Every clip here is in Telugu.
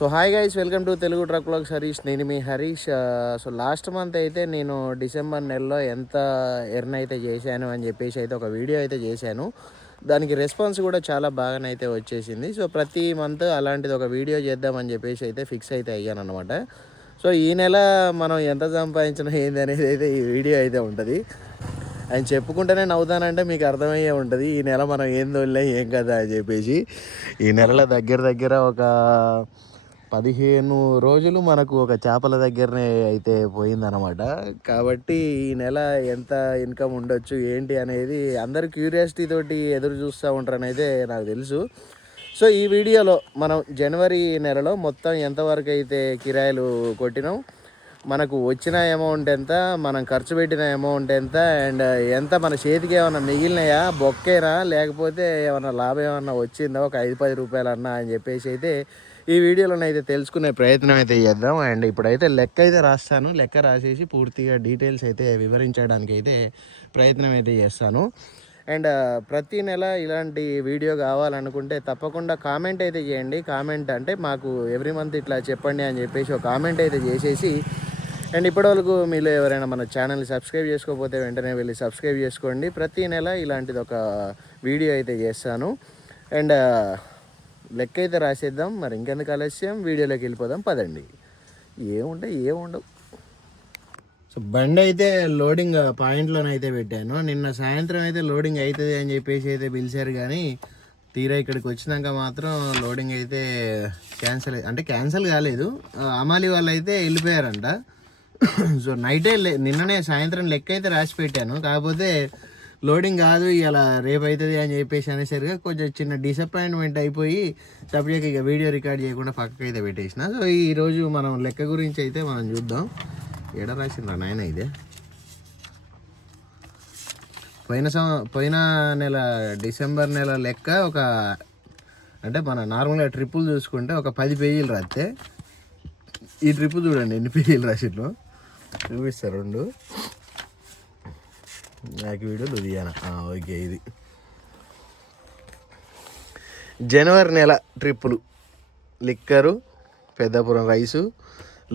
So hi guys, welcome to Telugu truck vlogs Harish. నేను మీ హరీష్. సో లాస్ట్ మంత్ అయితే నేను డిసెంబర్ నెలలో ఎంత ఎర్న్ అయితే చేశాను అని చెప్పేసి అయితే ఒక వీడియో అయితే చేశాను. దానికి రెస్పాన్స్ కూడా చాలా బాగానైతే వచ్చేసింది. సో ప్రతి మంత్ అలాంటిది ఒక వీడియో చేద్దామని చెప్పేసి అయితే ఫిక్స్ అయితే అయ్యాను అనమాట. సో ఈ నెల మనం ఎంత సంపాదించడం ఏంది అనేది అయితే ఈ వీడియో అయితే ఉంటుంది. ఆయన చెప్పుకుంటేనే నవ్వుతానంటే మీకు అర్థమయ్యే ఉంటుంది ఈ నెల మనం ఏం తోలే ఏం కదా అని చెప్పేసి. ఈ నెలలో దగ్గర ఒక 15 రోజులు మనకు ఒక చేపల దగ్గరనే అయితే పోయిందనమాట. కాబట్టి ఈ నెల ఎంత ఇన్కమ్ ఉండొచ్చు ఏంటి అనేది అందరూ క్యూరియాసిటీ తోటి ఎదురు చూస్తూ ఉంటారని అయితే నాకు తెలుసు. సో ఈ వీడియోలో మనం జనవరి నెలలో మొత్తం ఎంతవరకు అయితే కిరాయిలు కొట్టినాం, మనకు వచ్చిన అమౌంట్ ఎంత, మనం ఖర్చు పెట్టిన అమౌంట్ ఎంత, అండ్ ఎంత మన చేతికి ఏమన్నా మిగిలినాయా, బొక్కేనా, లేకపోతే ఏమన్నా లాభం ఏమన్నా వచ్చిందా ఒక 5-10 రూపాయలన్నా అని చెప్పేసి అయితే ఈ వీడియోలోనైతే తెలుసుకునే ప్రయత్నం అయితే చేద్దాం. అండ్ ఇప్పుడైతే లెక్క అయితే రాస్తాను. లెక్క రాసేసి పూర్తిగా డీటెయిల్స్ అయితే వివరించడానికి అయితే ప్రయత్నం అయితే చేస్తాను. అండ్ ప్రతి నెల ఇలాంటి వీడియో కావాలనుకుంటే తప్పకుండా కామెంట్ అయితే చేయండి. కామెంట్ అంటే మాకు ఎవ్రీ మంత్ ఇట్లా చెప్పండి అని చెప్పేసి ఒక కామెంట్ అయితే చేసేసి, అండ్ ఇప్పటివరకు మీలో ఎవరైనా మన ఛానల్ని సబ్స్క్రైబ్ చేసుకోకపోతే వెంటనే వెళ్ళి సబ్స్క్రైబ్ చేసుకోండి. ప్రతి నెల ఇలాంటిది ఒక వీడియో అయితే చేస్తాను. అండ్ లెక్క అయితే రాసేద్దాం. మరి ఇంకెందుకు ఆలస్యం, వీడియోలోకి వెళ్ళిపోదాం పదండి. ఏముండవు. సో బండి అయితే లోడింగ్ పాయింట్లోనైతే పెట్టాను. నిన్న సాయంత్రం అయితే లోడింగ్ అవుతుంది అని చెప్పేసి అయితే పిలిచారు, కానీ తీరా ఇక్కడికి వచ్చినాక మాత్రం లోడింగ్ అయితే క్యాన్సిల్ కాలేదు. అమాలి వాళ్ళు అయితే వెళ్ళిపోయారంట. సో నైటే నిన్ననే సాయంత్రం లెక్క అయితే రాసి పెట్టాను. కాకపోతే లోడింగ్ కాదు ఇలా రేపు అవుతుంది అని చెప్పేసి అనేసరిగా కొంచెం చిన్న డిసప్పాయింట్మెంట్ అయిపోయి సపరేట్గా ఇక వీడియో రికార్డ్ చేయకుండా పక్కకి అయితే పెట్టేసిన. సో ఈరోజు మనం లెక్క గురించి అయితే మనం చూద్దాం. ఎడ రాసిండ్రా నాయన ఇదే. పోయిన నెల డిసెంబర్ నెల లెక్క ఒక అంటే మన నార్మల్గా ట్రిప్పులు చూసుకుంటే ఒక 10 పేజీలు రాస్తే, ఈ ట్రిప్ చూడండి ఎన్ని పేజీలు రాసిట్లో చూపిస్తారు. 2 నాకు వీడియో లుధియానా. ఓకే, ఇది జనవరి నెల ట్రిప్పులు: లిక్కరు, పెద్దాపురం రైసు,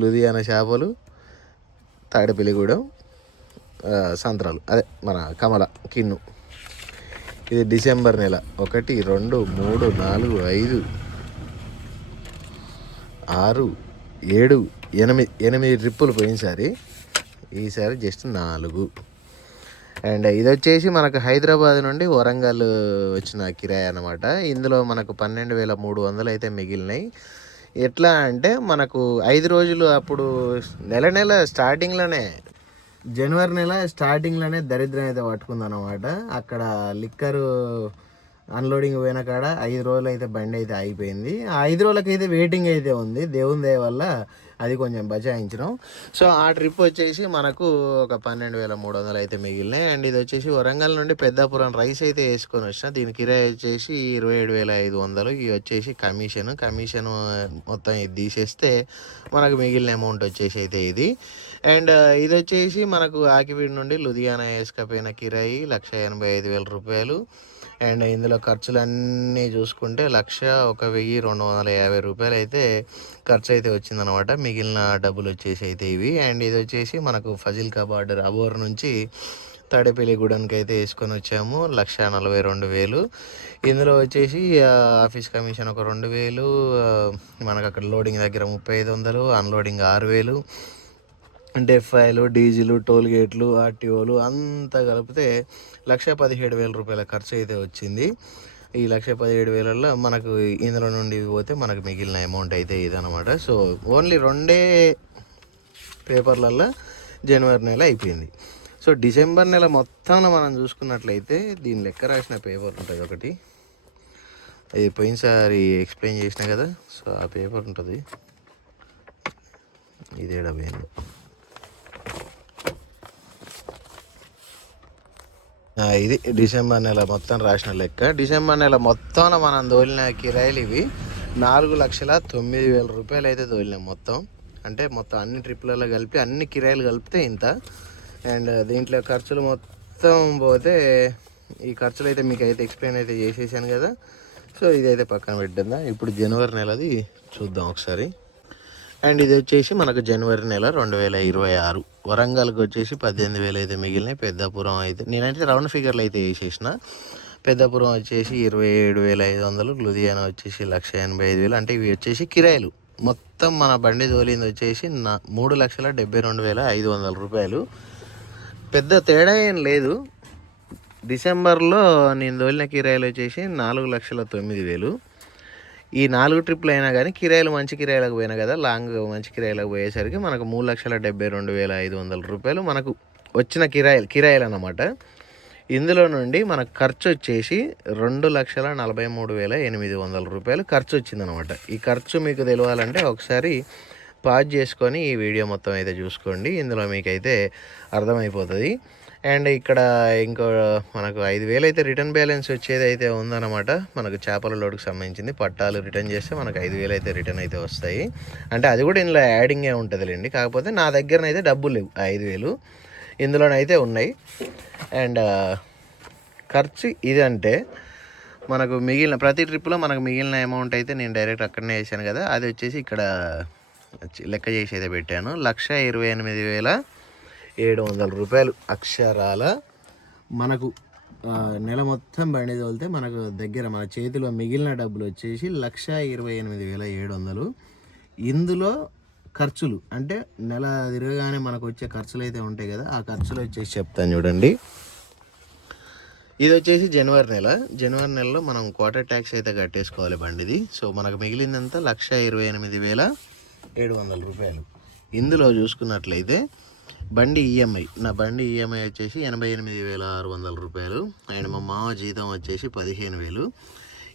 లుధియానా చేపలు, తాడేపల్లిగూడెం, సంత్రాలు, అదే మన కమల కిన్ను. ఇది డిసెంబర్ నెల 1, 2, 3, 4, 5, 6, 7, 8 ట్రిప్పులు పోయినసారి. ఈసారి జస్ట్ 4. అండ్ ఇది వచ్చేసి మనకు హైదరాబాద్ నుండి వరంగల్ వచ్చిన కిరాయి అనమాట. ఇందులో మనకు 12,300 అయితే మిగిలినాయి. ఎట్లా అంటే మనకు 5 రోజులు అప్పుడు నెల స్టార్టింగ్లోనే, జనవరి నెల స్టార్టింగ్లోనే దరిద్రం అయితే పట్టుకుందనమాట. అక్కడ లిక్కరు అన్లోడింగ్ పోయిన కాడ 5 రోజులు అయితే బండి అయితే అయిపోయింది. ఆ 5 రోజులకైతే వెయిటింగ్ అయితే ఉంది. దేవుని దయ వల్ల అది కొంచెం బచాయించడం. సో ఆ ట్రిప్ వచ్చేసి మనకు ఒక 12,300 అయితే మిగిలినాయి. అండ్ ఇది వచ్చేసి వరంగల్ నుండి పెద్దాపురం రైస్ అయితే వేసుకొని వచ్చిన. దీని కిరాయి వచ్చేసి 27,500. ఇది వచ్చేసి కమిషన్ మొత్తం ఇది తీసేస్తే మనకు మిగిలిన అమౌంట్ వచ్చేసి అయితే ఇది. అండ్ ఇది వచ్చేసి మనకు ఆకివీడి నుండి లుధియానా వేసుకపోయిన కిరాయి 1,85,000 రూపాయలు. అండ్ ఇందులో ఖర్చులన్నీ చూసుకుంటే 1,01,250 రూపాయలు అయితే ఖర్చు అయితే వచ్చిందనమాట. మిగిలిన డబ్బులు వచ్చేసి అయితే ఇవి. అండ్ ఇది వచ్చేసి మనకు ఫజిల్కా బార్డర్ అబోర్ నుంచి తాడేపల్లిగూడెంకి అయితే వేసుకొని వచ్చాము 1,42,000. ఇందులో వచ్చేసి ఆఫీస్ కమిషన్ ఒక 2,000, మనకు అక్కడ లోడింగ్ దగ్గర 3,500, అన్లోడింగ్ 6,000, డెఫ్ఐలు, డీజిల్, టోల్ గేట్లు, ఆర్టీఓలు అంతా కలిపితే 1,17,000 రూపాయల ఖర్చు అయితే వచ్చింది. ఈ 1,17,000లో మనకు ఇందులో నుండి పోతే మనకు మిగిలిన అమౌంట్ అయితే ఇదనమాట. సో ఓన్లీ 2 పేపర్లలో జనవరి నెల అయిపోయింది. సో డిసెంబర్ నెల మొత్తంలో మనం చూసుకున్నట్లయితే దీని లెక్క రాసిన పేపర్ ఉంటుంది ఒకటి. అది పోయినసారి ఎక్స్ప్లెయిన్ చేసిన కదా. సో ఆ పేపర్ ఉంటుంది, ఇదే డబ్బేందో. ఇది డిసెంబర్ నెల మొత్తం రాసిన లెక్క. డిసెంబర్ నెల మొత్తంలో మనం తోలిన కిరాయిలు ఇవి 4,09,000 రూపాయలు అయితే తోలినాం మొత్తం. అంటే మొత్తం అన్ని ట్రిప్పులలో కలిపి అన్ని కిరాయిలు కలిపితే ఇంత. అండ్ దీంట్లో ఖర్చులు మొత్తం పోతే, ఈ ఖర్చులు అయితే మీకు అయితే ఎక్స్ప్లెయిన్ అయితే చేసేసాను కదా. సో ఇదైతే పక్కన పెట్టిందా. ఇప్పుడు జనవరి నెలది చూద్దాం ఒకసారి. అండ్ ఇది వచ్చేసి మనకు జనవరి నెల 2026. వరంగల్కి వచ్చేసి 18,000 అయితే మిగిలినాయి. పెద్దాపురం అయితే నేనైతే రౌండ్ ఫిగర్లు అయితే వేసేసిన. పెద్దాపురం వచ్చేసి 27,500, లూధియానా వచ్చేసి 1,85,000. అంటే ఇవి వచ్చేసి కిరాయిలు. మొత్తం మన బండి తోలింది వచ్చేసి 3,72,500 రూపాయలు. పెద్ద తేడా ఏం లేదు. డిసెంబర్లో నేను తోలిన కిరాయిలు వచ్చేసి 4,09,000. ఈ 4 ట్రిప్లు అయినా కానీ కిరాయిలు మంచి కిరాయిలకు పోయినా కదా, లాంగ్ మంచి కిరాయిలకు పోయేసరికి మనకు 3,72,500 రూపాయలు మనకు వచ్చిన కిరాయిలు అన్నమాట. ఇందులో నుండి మనకు ఖర్చు వచ్చేసి 2,43,800 రూపాయలు ఖర్చు వచ్చిందనమాట. ఈ ఖర్చు మీకు తెలియాలంటే ఒకసారి పాజ్ చేసుకొని ఈ వీడియో మొత్తం అయితే చూసుకోండి. ఇందులో మీకైతే అర్థమైపోతుంది. అండ్ ఇక్కడ ఇంకో మనకు 5,000 అయితే రిటర్న్ బ్యాలెన్స్ వచ్చేది అయితే ఉందన్నమాట. మనకు చేపల లోడుకు సంబంధించింది. పట్టాలు రిటర్న్ చేస్తే మనకు 5,000 అయితే రిటర్న్ అయితే వస్తాయి. అంటే అది కూడా ఇందులో యాడింగే ఉంటుందిలేండి. కాకపోతే నా దగ్గరనైతే డబ్బులు లేవు. 5,000 ఇందులోనైతే ఉన్నాయి. అండ్ ఖర్చు ఇదంటే మనకు మిగిలిన ప్రతి ట్రిప్లో మనకు మిగిలిన అమౌంట్ అయితే నేను డైరెక్ట్ అక్కడనే వేసాను కదా, అది వచ్చేసి ఇక్కడ లెక్క చేసి అయితే పెట్టాను. 1,28,700 రూపాయలు అక్షరాల మనకు నెల మొత్తం బండి తోలితే మనకు దగ్గర మన చేతిలో మిగిలిన డబ్బులు వచ్చేసి 1,28,700. ఇందులో ఖర్చులు అంటే నెల తిరగగానే మనకు వచ్చే ఖర్చులు అయితే ఉంటాయి కదా, ఆ ఖర్చులు వచ్చేసి చెప్తాను చూడండి. ఇది వచ్చేసి జనవరి నెలలో మనం క్వార్టర్ ట్యాక్స్ అయితే కట్టేసుకోవాలి బండిది. సో మనకు మిగిలిందంతా 1,28,700 రూపాయలు. ఇందులో చూసుకున్నట్లయితే బండి ఈఎంఐ, నా బండి ఈఎంఐ వచ్చేసి 88,600 రూపాయలు. అండ్ మా మామ జీతం వచ్చేసి 15,000.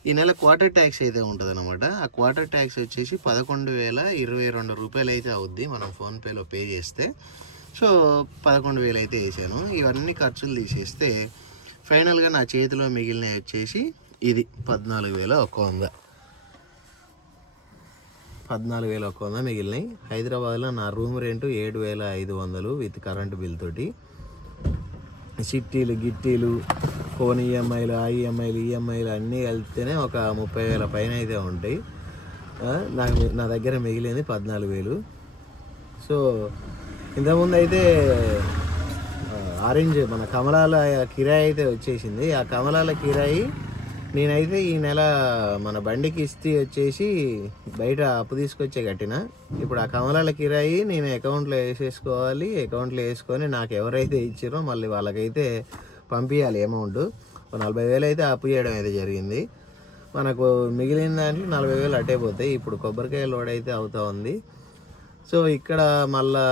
ఈ నెల క్వార్టర్ ట్యాక్స్ అయితే ఉంటుంది అనమాట. ఆ క్వార్టర్ ట్యాక్స్ వచ్చేసి 11,022 రూపాయలు అయితే అవుద్ది మనం ఫోన్పేలో పే చేస్తే. సో 11,000 అయితే వేసాను. ఇవన్నీ ఖర్చులు తీసేస్తే ఫైనల్గా నా చేతిలో మిగిలినవి వచ్చేసి ఇది 14,100 మిగిలినాయి. హైదరాబాద్లో నా room rent 7,500 with current bill తోటి. చిట్టీలు గిట్టీలు ఫోన్ ఈఎంఐలు ఈఎంఐలు అన్నీ కలిపితేనే ఒక 30,000 పైన అయితే ఉంటాయి. నా దగ్గర మిగిలింది 14,000. సో ఇంతకుముందు అయితే ఆరెంజ్ మన కమలాల కిరాయి అయితే వచ్చేసింది. ఆ కమలాల కిరాయి నేనైతే ఈ నెల మన బండికి ఇస్తే వచ్చేసి బయట అప్పు తీసుకొచ్చే కట్టిన. ఇప్పుడు ఆ కమలాల కిరాయి నేను అకౌంట్లో వేసేసుకోవాలి. అకౌంట్లో వేసుకొని నాకు ఎవరైతే ఇచ్చారో మళ్ళీ వాళ్ళకైతే పంపించాలి అమౌంట్. 40,000 అయితే అప్పు చేయడం అయితే జరిగింది. మనకు మిగిలిన దాంట్లో 40,000 అట్టే పోతాయి. ఇప్పుడు కొబ్బరికాయ లోడ్ అయితే అవుతూ ఉంది. సో ఇక్కడ మళ్ళా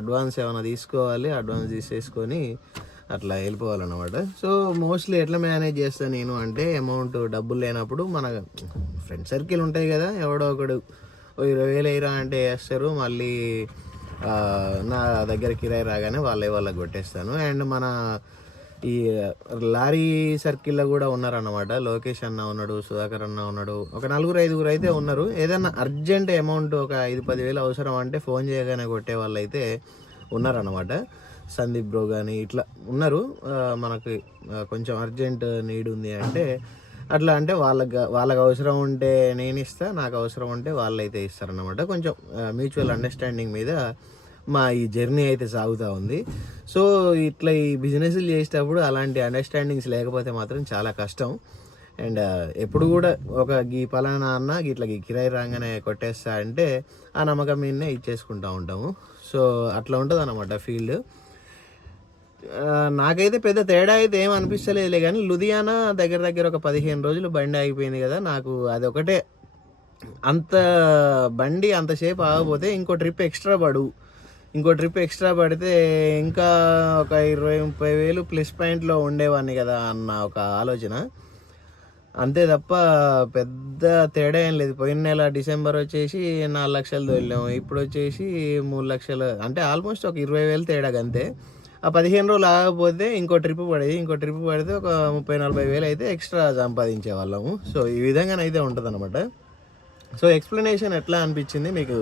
అడ్వాన్స్ ఏమైనా తీసుకోవాలి. అడ్వాన్స్ తీసేసుకొని అట్లా వెళ్ళిపోవాలన్నమాట. సో మోస్ట్లీ ఎట్లా మేనేజ్ చేస్తాను నేను అంటే, అమౌంట్ డబ్బులు లేనప్పుడు మన ఫ్రెండ్ సర్కిల్ ఉంటాయి కదా, ఎవడో ఒకడు 20,000 వేయరా అంటే వేస్తారు. మళ్ళీ నా దగ్గర కిరాయి రాగానే వాళ్ళకి కొట్టేస్తాను. అండ్ మన ఈ లారీ సర్కిల్లో కూడా ఉన్నారన్నమాట. లోకేష్ అన్న ఉన్నాడు, సుధాకర్ అన్న ఉన్నాడు, ఒక 4-5 అయితే ఉన్నారు. ఏదైనా అర్జెంట్ అమౌంట్ ఒక 5-10,000 అవసరం అంటే ఫోన్ చేయగానే కొట్టే వాళ్ళు అయితే ఉన్నారన్నమాట. సందీప్ బ్రో కానీ ఇట్లా ఉన్నారు. మనకి కొంచెం అర్జెంట్ నీడ్ ఉంది అంటే అట్లా అంటే వాళ్ళకి అవసరం ఉంటే నేను ఇస్తా, నాకు అవసరం ఉంటే వాళ్ళు అయితే ఇస్తారన్నమాట. కొంచెం మ్యూచువల్ అండర్స్టాండింగ్ మీద మా ఈ జర్నీ అయితే సాగుతూ ఉంది. సో ఇట్లా ఈ బిజినెస్లు చేసేటప్పుడు అలాంటి అండర్స్టాండింగ్స్ లేకపోతే మాత్రం చాలా కష్టం. అండ్ ఎప్పుడు కూడా ఒక గీ పలానా అన్న ఇట్లా కిరాయి రాగానే కొట్టేస్తా అంటే ఆ నమ్మకం మీదనే ఇచ్చేసుకుంటూ ఉంటాము. సో అట్లా ఉంటుంది అన్నమాట ఫీల్డ్. నాకైతే పెద్ద తేడా అయితే ఏం అనిపిస్తలేదులే, కానీ లూధియానా దగ్గర ఒక 15 రోజులు బండి ఆగిపోయింది కదా, నాకు అదొకటే. అంత బండి అంతసేపు ఆగపోతే ఇంకో ట్రిప్ ఎక్స్ట్రా పడితే ఇంకా ఒక 20-30 ప్లస్ పాయింట్లో ఉండేవాడిని కదా అన్న ఒక ఆలోచన. అంతే తప్ప పెద్ద తేడా ఏం లేదు. పోయిన నెల డిసెంబర్ వచ్చేసి 4 లక్షలు తోలినాం, ఇప్పుడు వచ్చేసి 3 లక్షలు, అంటే ఆల్మోస్ట్ ఒక 20,000 తేడాగా అంతే. ఆ 15 రోజులు ఆగకపోతే ఇంకో ట్రిప్ పడితే ఒక 30-40 అయితే ఎక్స్ట్రా సంపాదించే వాళ్ళము. సో ఈ విధంగానైతే ఉంటుంది అనమాట. సో ఎక్స్ప్లెనేషన్ ఎట్లా అనిపించింది మీకు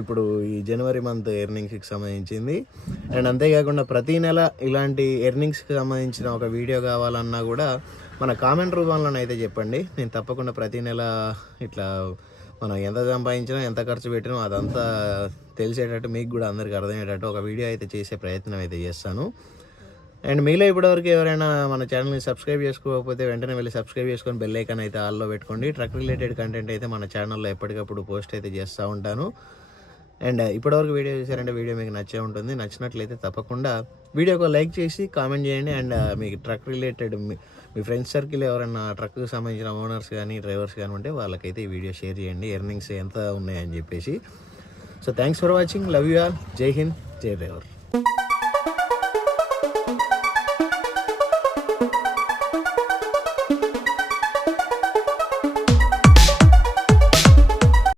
ఇప్పుడు ఈ జనవరి మంత్ ఎర్నింగ్స్కి సంబంధించింది. అండ్ అంతేకాకుండా ప్రతి నెల ఇలాంటి ఎర్నింగ్స్కి సంబంధించిన ఒక వీడియో కావాలన్నా కూడా మన కామెంట్ రూపంలోనైతే చెప్పండి. నేను తప్పకుండా ప్రతి నెల ఇట్లా మనం ఎంత సంపాదించినా ఎంత ఖర్చు పెట్టినా అదంతా తెలిసేటట్టు మీకు కూడా అందరికీ అర్థమయ్యేటట్టు ఒక వీడియో అయితే చేసే ప్రయత్నం అయితే చేస్తాను. అండ్ మీలో ఇప్పటివరకు ఎవరైనా మన ఛానల్ని సబ్స్క్రైబ్ చేసుకోకపోతే వెంటనే వెళ్ళి సబ్స్క్రైబ్ చేసుకొని బెల్ ఐకాన్ అయితే ఆల్లో పెట్టుకోండి. ట్రక్ రిలేటెడ్ కంటెంట్ అయితే మన ఛానల్లో ఎప్పటికప్పుడు పోస్ట్ అయితే చేస్తూ ఉంటాను. అండ్ ఇప్పటివరకు వీడియో చేశారంటే వీడియో మీకు నచ్చే ఉంటుంది. నచ్చినట్లయితే తప్పకుండా వీడియోకి లైక్ చేసి కామెంట్ చేయండి. అండ్ మీకు ట్రక్ రిలేటెడ్ మీ ఫ్రెండ్స్ సర్కిల్ ఎవరైనా ట్రక్కి సంబంధించిన ఓనర్స్ కానీ డ్రైవర్స్ కానీ ఉంటే వాళ్ళకైతే ఈ వీడియో షేర్ చేయండి, ఎర్నింగ్స్ ఎంత ఉన్నాయని చెప్పేసి. So thanks for watching. Love you all. జై హింద్, జై డ్రైవర్.